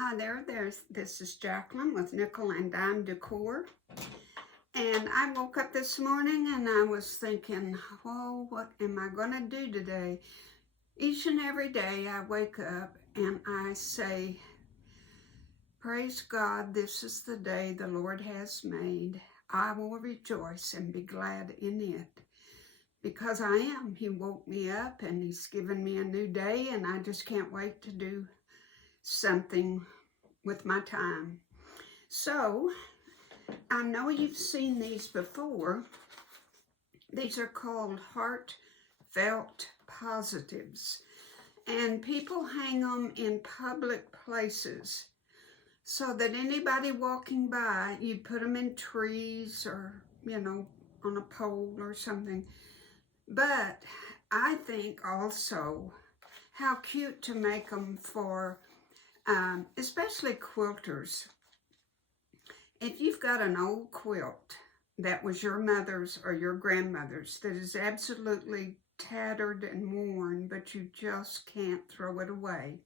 Hi there, this is Jacqueline with Nickel and Dime Decor. And I woke up this morning and I was thinking, whoa, what am I going to do today? Each and every day I wake up and I say, praise God, this is the day the Lord has made. I will rejoice and be glad in it. Because I am. He woke me up and He's given me a new day, and I just can't wait to do something with my time. So, I know you've seen these before. These are called heartfelt positives. And people hang them in public places so that anybody walking by, you put them in trees or, on a pole or something. But I think also how cute to make them for especially quilters. If you've got an old quilt that was your mother's or your grandmother's that is absolutely tattered and worn, but you just can't throw it away,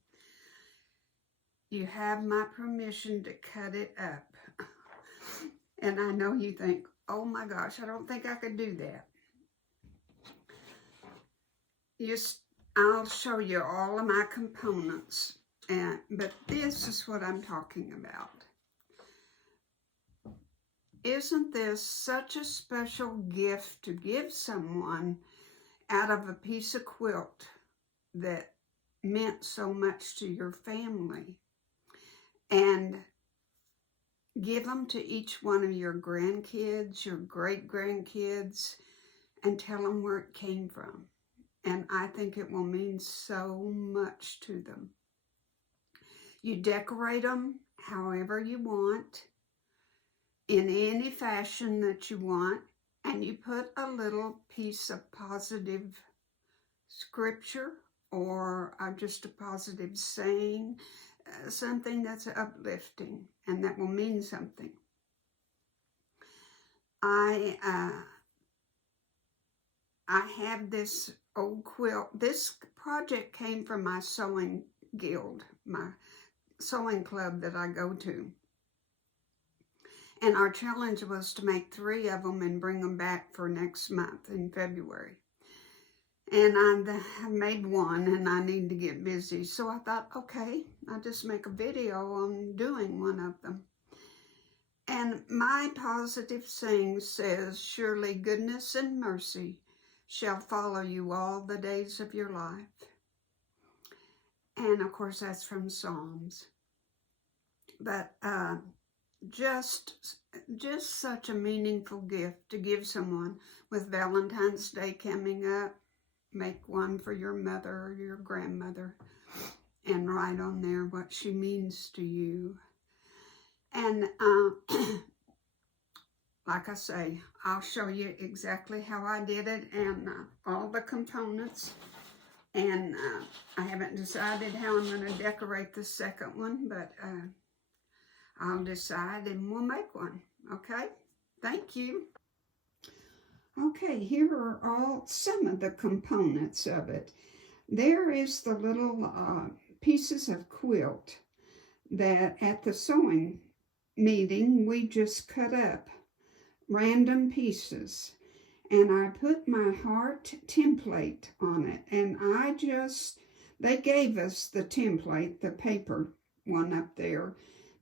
you have my permission to cut it up. And I know you think, oh my gosh, I don't think I could do that. I'll show you all of my components. But this is what I'm talking about. Isn't this such a special gift to give someone out of a piece of quilt that meant so much to your family? And give them to each one of your grandkids, your great-grandkids, and tell them where it came from. And I think it will mean so much to them. You decorate them however you want, in any fashion that you want, and you put a little piece of positive scripture or just a positive saying, something that's uplifting and that will mean something. I have this old quilt. This project came from my sewing guild, my sewing club that I go to. And our challenge was to make 3 of them and bring them back for next month in February. And I made one and I need to get busy. So I thought, okay, I'll just make a video on doing one of them. And my positive saying says, surely goodness and mercy shall follow you all the days of your life. And of course, that's from Psalms. But just such a meaningful gift to give someone with Valentine's Day coming up. Make one for your mother or your grandmother and write on there what she means to you. And like I say, I'll show you exactly how I did it and all the components. And I haven't decided how I'm going to decorate the second one, but I'll decide and we'll make one. Okay? Thank you. Okay, here are all some of the components of it. There is the little pieces of quilt that at the sewing meeting we just cut up, random pieces. And I put my heart template on it. And they gave us the template, the paper one up there.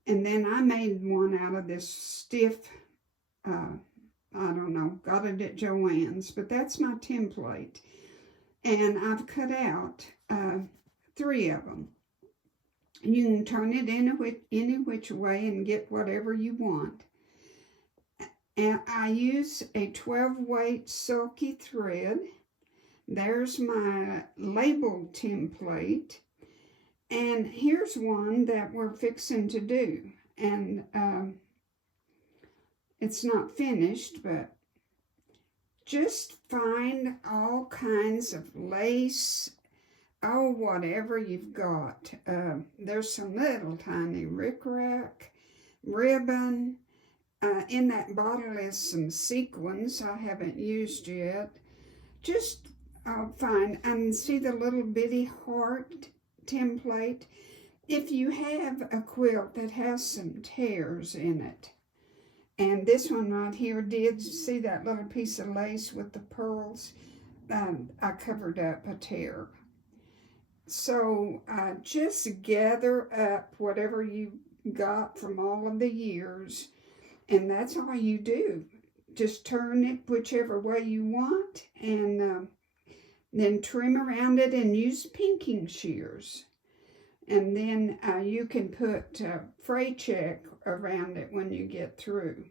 And then I made one out of this stiff, I don't know, got it at Joann's, but that's my template. And I've cut out 3 of them. You can turn it any which way and get whatever you want. And I use a 12-weight silky thread. There's my label template. And here's one that we're fixing to do. And it's not finished, but just find all kinds of lace, whatever you've got. There's some little tiny rickrack, ribbon. In that bottle is some sequins I haven't used yet. Just find and see the little bitty heart template. if you have a quilt that has some tears in it, and this one right here did, see that little piece of lace with the pearls? I covered up a tear. So just gather up whatever you got from all of the years, and that's all you do. Just turn it whichever way you want, and then trim around it and use pinking shears. And then you can put fray check around it when you get through.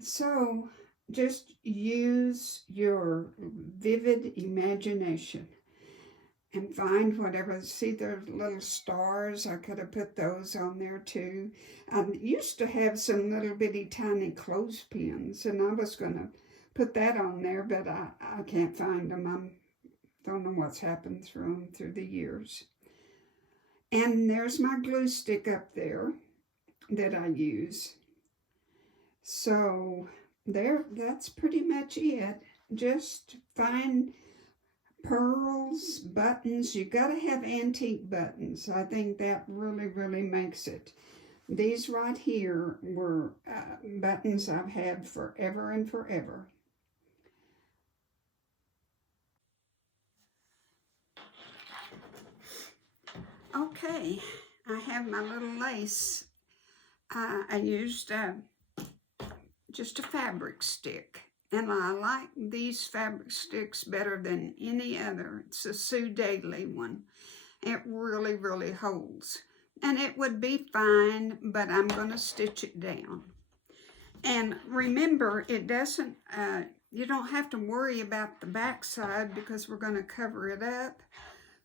So just use your vivid imagination and find whatever. See, there's little stars. I could have put those on there too. I used to have some little bitty tiny clothespins, and I was going to put that on there, but I can't find them. I don't know what's happened through the years. And there's my glue stick up there that I use. So that's pretty much it. Just find pearls, buttons. You got to have antique buttons. I think that really makes it. These right here were buttons I've had forever and forever. Okay, I have my little lace. I used just a fabric stick, and I like these fabric sticks better than any other. It's a Sue Daily one. It really holds, and it would be fine, but I'm going to stitch it down. And remember, it doesn't, you don't have to worry about the back side because we're going to cover it up.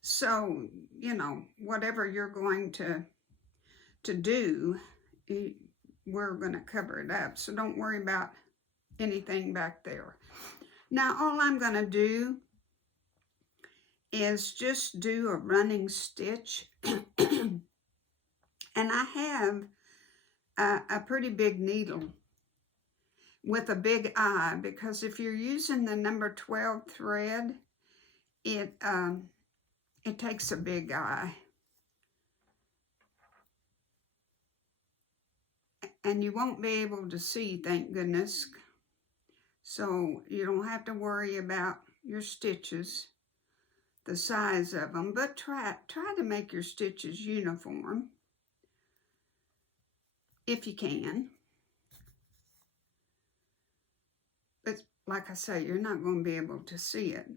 So, you know, whatever you're going to do, we're going to cover it up. So don't worry about anything back there. Now, all I'm going to do is just do a running stitch. And I have a pretty big needle with a big eye, because if you're using the number 12 thread, it takes a big eye. And you won't be able to see, thank goodness. So you don't have to worry about your stitches, the size of them, but try to make your stitches uniform if you can. But like I say, you're not going to be able to see it.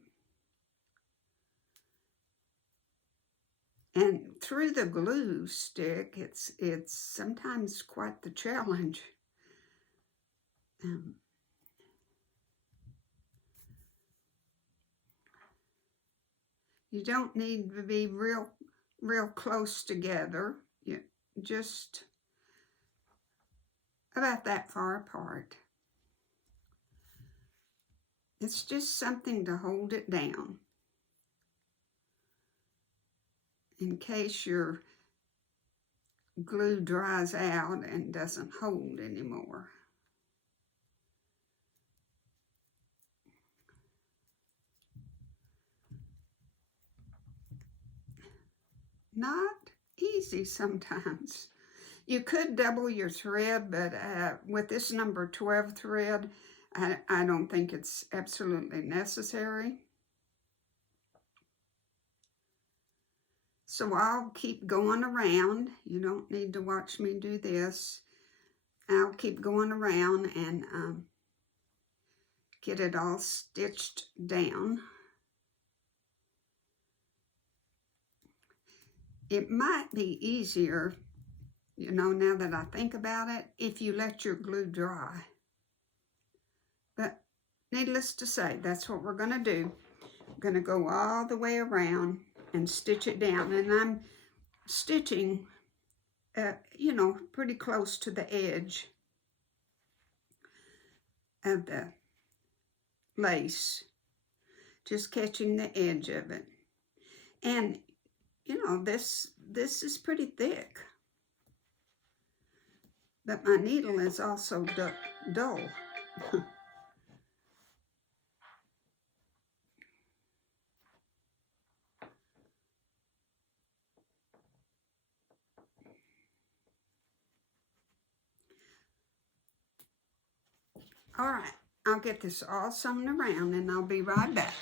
And through the glue stick, it's sometimes quite the challenge. You don't need to be real close together. You just about that far apart. It's just something to hold it down in case your glue dries out and doesn't hold anymore. Not easy sometimes. You could double your thread, but with this number 12 thread, I don't think it's absolutely necessary. So I'll keep going around. You don't need to watch me do this. I'll keep going around and get it all stitched down. It might be easier, you know, now that I think about it, if you let your glue dry. But needless to say, that's what we're going to do. I'm going to go all the way around and stitch it down. And I'm stitching, you know, pretty close to the edge of the lace. Just catching the edge of it. And, you know, this is pretty thick. But my needle is also dull. All right, I'll get this all sewn around and I'll be right back.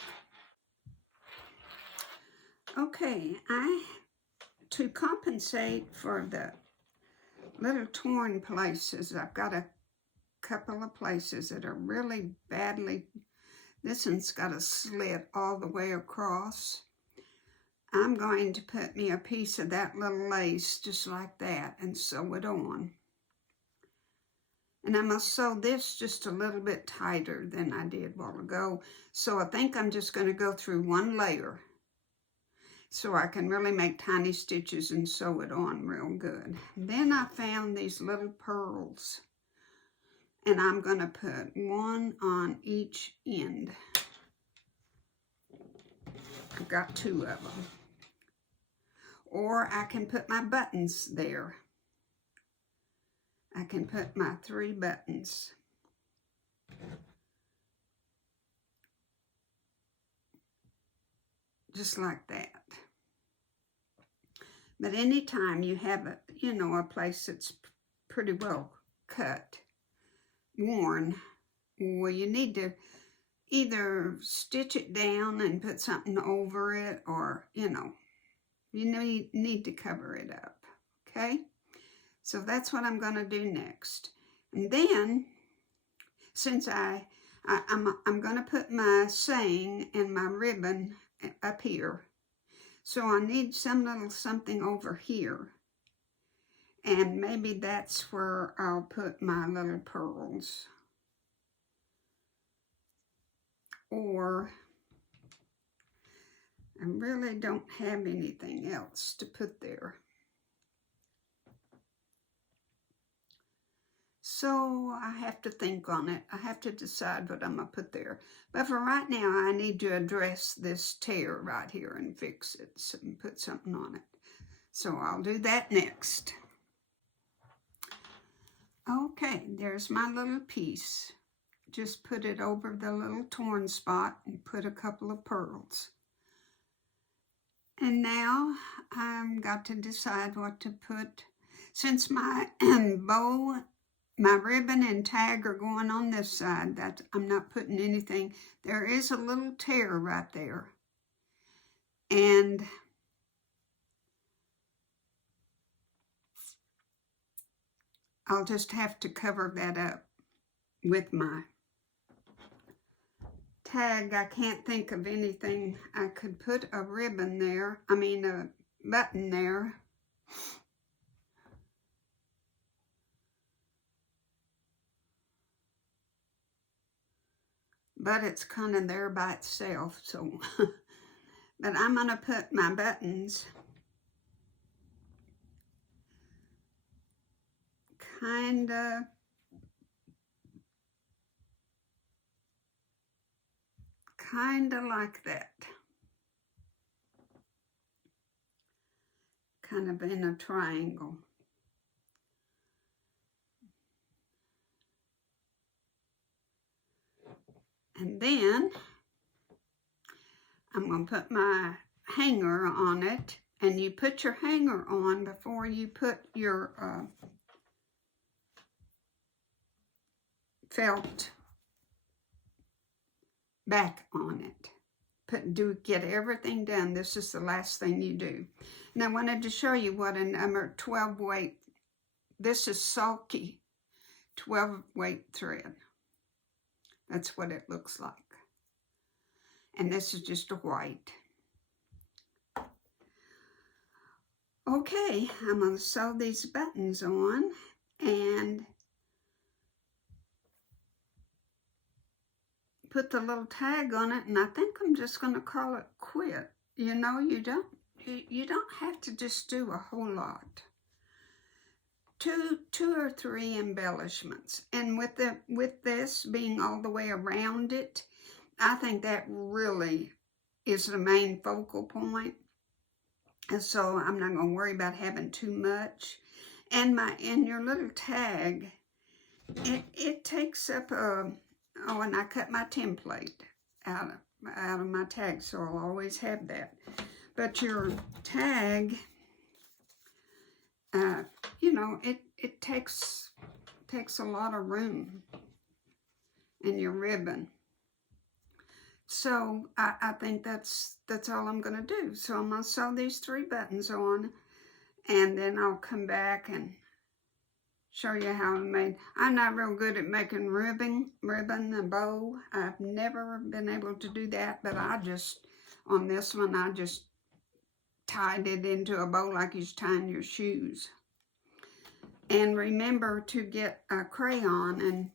Okay, to compensate for the little torn places, I've got a couple of places that are really badly, this one's got a slit all the way across. I'm going to put me a piece of that little lace just like that and sew it on. And I'm going to sew this just a little bit tighter than I did a while ago. So I think I'm just going to go through one layer so I can really make tiny stitches and sew it on real good. Then I found these little pearls, and I'm going to put one on each end. I've got 2 of them. Or I can put my buttons there. I can put my 3 buttons. Just like that. But anytime you have a, a place that's pretty well cut, worn, well, you need to either stitch it down and put something over it, or, you need to cover it up, okay? So that's what I'm going to do next. And then, since I'm going to put my saying and my ribbon up here, so I need some little something over here. And maybe that's where I'll put my little pearls. Or I really don't have anything else to put there. So I have to think on it. I have to decide what I'm going to put there. But for right now, I need to address this tear right here and fix it and put something on it. So I'll do that next. Okay, there's my little piece. Just put it over the little torn spot and put a couple of pearls. And now I've got to decide what to put. Since my bow, my ribbon and tag are going on this side, that I'm not putting anything. There is a little tear right there. And I'll just have to cover that up with my tag. I can't think of anything. I could put a ribbon there, a button there. But it's kind of there by itself, so. But I'm going to put my buttons kind of like that. Kind of in a triangle. And then I'm going to put my hanger on it. And you put your hanger on before you put your felt back on it. Get everything done. This is the last thing you do. And I wanted to show you what a number 12 weight, this is sulky 12 weight thread. That's what it looks like. And this is just a white. Okay, I'm going to sew these buttons on and put the little tag on it, and I think I'm just going to call it quit. You don't have to just do a whole lot. Two or 3 embellishments, and with this being all the way around it, I think that really is the main focal point. And so I'm not going to worry about having too much. And your little tag, it takes up a, oh, and I cut my template out of my tag, so I'll always have that. But your tag, it takes a lot of room. and your ribbon. So I think that's all I'm going to do. So I'm going to sew these 3 buttons on, and then I'll come back and show you how I made. I'm not real good at making ribbon, a bow. I've never been able to do that, but on this one, I just tied it into a bow like you're tying your shoes. And remember to get a crayon and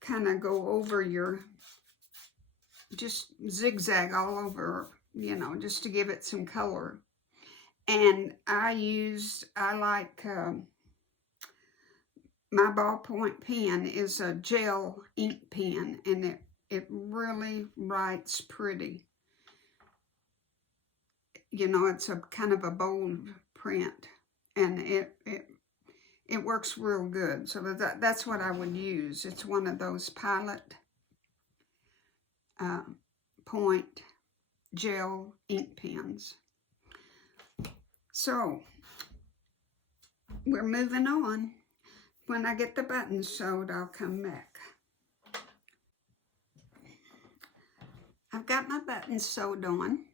kind of go over just zigzag all over, just to give it some color. And I like, my ballpoint pen is a gel ink pen, and it really writes pretty. It's a kind of a bold print, and it works real good. So that's what I would use. It's one of those Pilot point gel ink pens. So we're moving on. When I get the buttons sewed, I'll come back. I've got my buttons sewed on,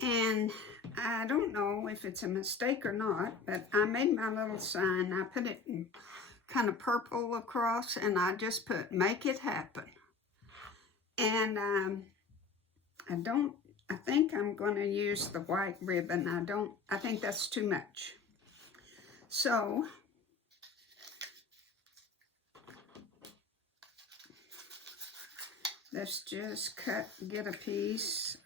and I don't know if it's a mistake or not, but I made my little sign. I put it in kind of purple across, and I just put "Make It Happen." And I think I'm going to use the white ribbon. I think that's too much. So let's just get a piece.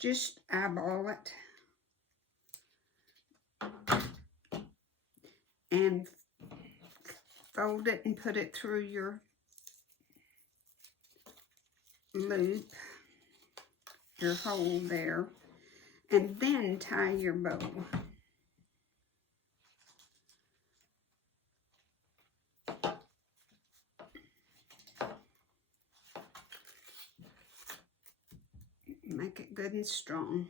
Just eyeball it. And fold it and put it through your loop, your hole there, and then tie your bow. Make it good and strong.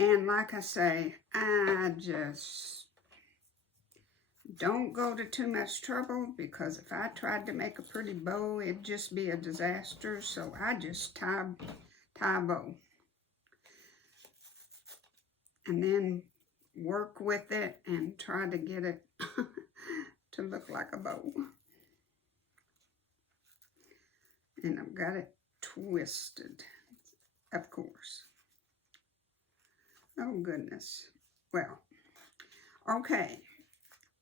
And like I say, I just don't go to too much trouble, because if I tried to make a pretty bow, it'd just be a disaster. So I just tie a bow. And then work with it and try to get it to look like a bow. And I've got it twisted, of course. Oh goodness. Well, okay.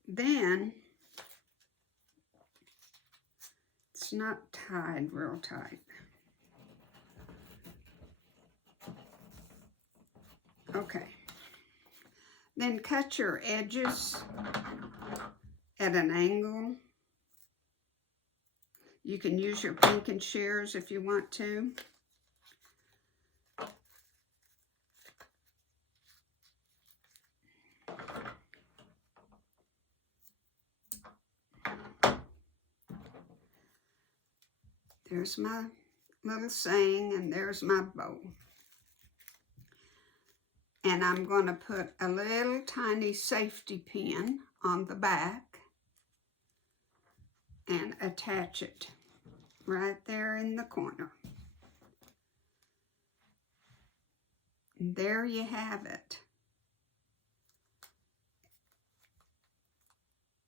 Then it's not tied real tight. Okay. Then cut your edges at an angle. You can use your pinking shears if you want to. There's my little saying, and there's my bow. And I'm going to put a little tiny safety pin on the back and attach it right there in the corner. And there you have it.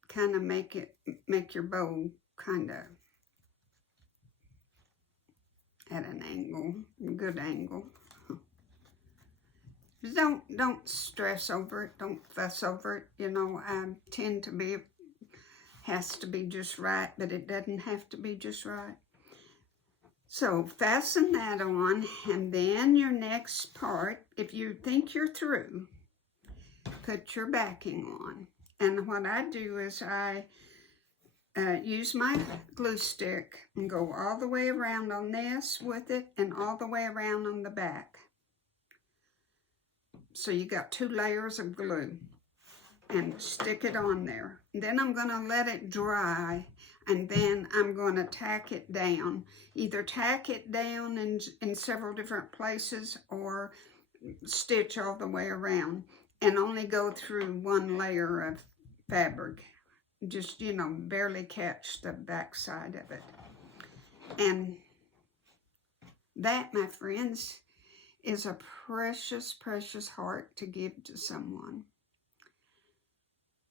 Kind of make your bow kind of at an angle, a good angle. Don't stress over it. Don't fuss over it. I tend to be, has to be just right, but it doesn't have to be just right. So fasten that on, and then your next part, if you think you're through, put your backing on. And what I do is I use my glue stick and go all the way around on this with it and all the way around on the back. So you got 2 layers of glue, and stick it on there. And then I'm going to let it dry, and then I'm going to tack it down. Either tack it down in several different places, or stitch all the way around and only go through 1 layer of fabric just, you know, barely catch the back side of it. And that, my friends, is a precious, precious heart to give to someone.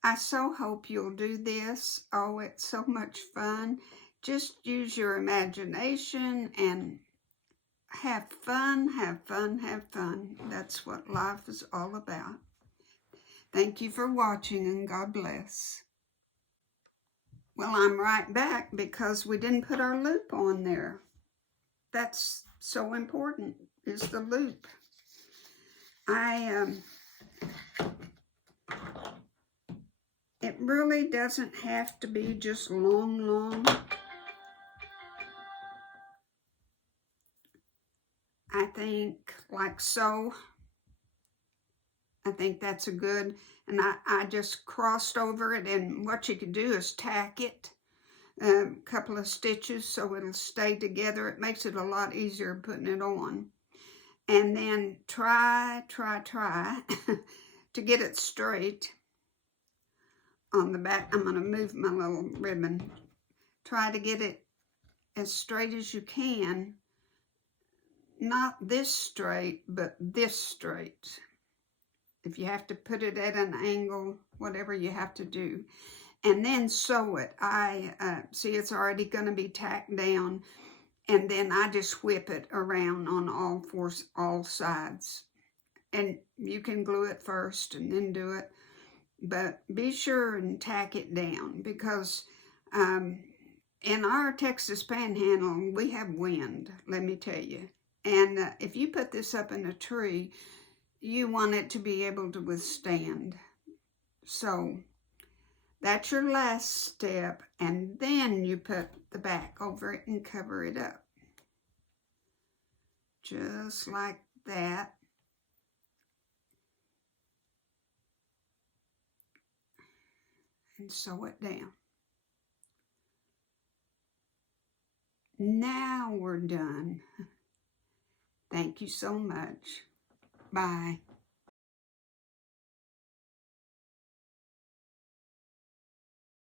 I so hope you'll do this. Oh, it's so much fun. Just use your imagination and have fun, have fun, have fun. That's what life is all about. Thank you for watching, and God bless. Well, I'm right back because we didn't put our loop on there. That's so important, is the loop. It really doesn't have to be just long. I think like so. I think that's a good, and I just crossed over it, and what you can do is tack it a couple of stitches so it'll stay together. It makes it a lot easier putting it on. And then try to get it straight on the back. I'm going to move my little ribbon. Try to get it as straight as you can. Not this straight, but this straight. If you have to put it at an angle, whatever you have to do. And then sew it. See, it's already going to be tacked down. And then I just whip it around on all sides. And you can glue it first and then do it. But be sure and tack it down, because in our Texas Panhandle, we have wind, let me tell you. And if you put this up in a tree, you want it to be able to withstand. So that's your last step, and then you put the back over it and cover it up. Just like that. And sew it down. Now we're done. Thank you so much. Bye.